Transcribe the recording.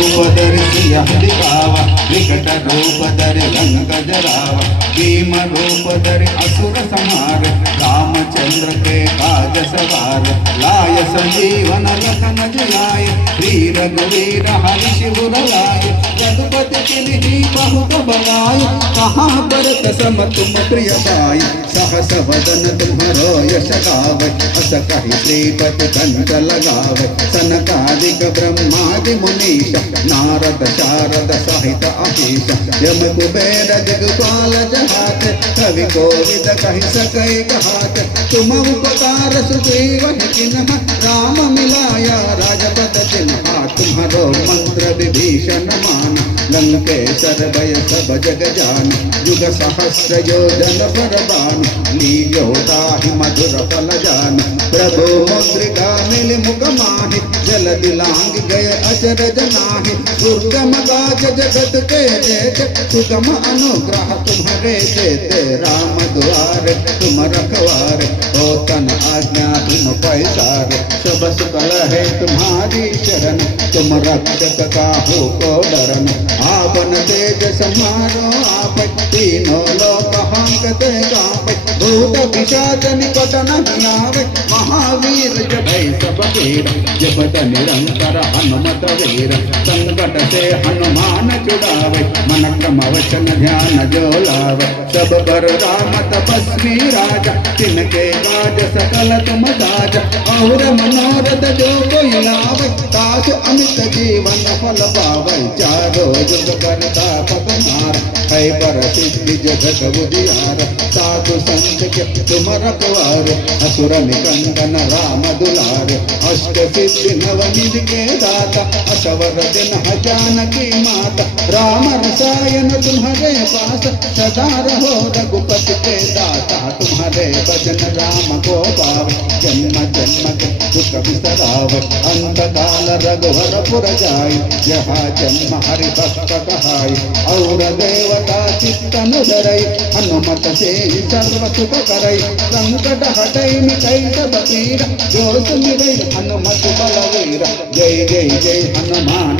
रूप धरि सिंह दिखावा, विकट रूप धरि लंक जरावा, भीम रूप धरि असुर संहार, रामचंद्र के काज सवार, लाय संजीवन लखन जियाय, श्री रघुवीर हरि शिव लाय, रघुपति किन्हीं बहुत बड़ाई, कहाँ भरत सम तुम प्रिय भाई, सहस वदन तुम्हारो यश गावै, अस कहि श्रीपति कंठ लगावै, सनकादिक ब्रह्मादि मुनीश, नारद शारद सहित अहीश, यम कुबेर दिगपाल जहात, कवि कोविद कहि सकै कहात, तुम उपकार सुग्रीव किन्ह, राम मिलाया राजपद जिन्हा, तुम्हारो मंत्र विभीषण मान, लंकेश्वर भय सब जग जान, युग सहस्र योजन पर बान, लील्यो ताहि मधुर फल जान, प्रभु मुद्रिका मिल मुख माहि, जल दिलांग गए अचरज नाहि, दुर्गम काज जगत के जेत, सुगम अनुग्रह तुम्हारे जेते, राम द्वार तुम रखवार, हो तन आज्ञा तुम पैसार, सब सुकल है तुम्हारी शरण, तुम रक्षक काहू को डरन, आपन तेज समारो आप, तीनों लोक हांकते कांपे, भूत पिशाच निकट नहीं आवे, महावीर जय सब वीर, जपत निरंतर हनुमत वीर, संकट से हनुमान छुड़ावे, मन क्रम वचन ध्यान जो लावे, सब पर राम तपस्वी राजा, तिनके काज सकल तुम साजा, और मनोरथ जो कोई लावे, ताज अमित जीवन फल पावे, चारों युग करता पवनार, है पर सिद्धि जगत बुझियार, साधु संत के तुम रखवार, असुर निकंदन राम दुलार, अष्ट सिद्धि नवनिधि के दाता, असवर दिन जानकी माता, राम रसायन तुम्हारे पास, सदा रहो रघुपति के दाता, तुम्हारे भजन राम को पावे, जन्म जन्म के दुख बिसरावे, अंत काल रघुवर पुर जाय, जहाँ जन्म हरि भक्त कहाय, और देवता चित्तन धरई, हनुमत से सर्व सुख करई, संकट हटई मिटई सब पीरा, जो सुमिरै हनुमत बलवीरा, जय जय जय हनुमान।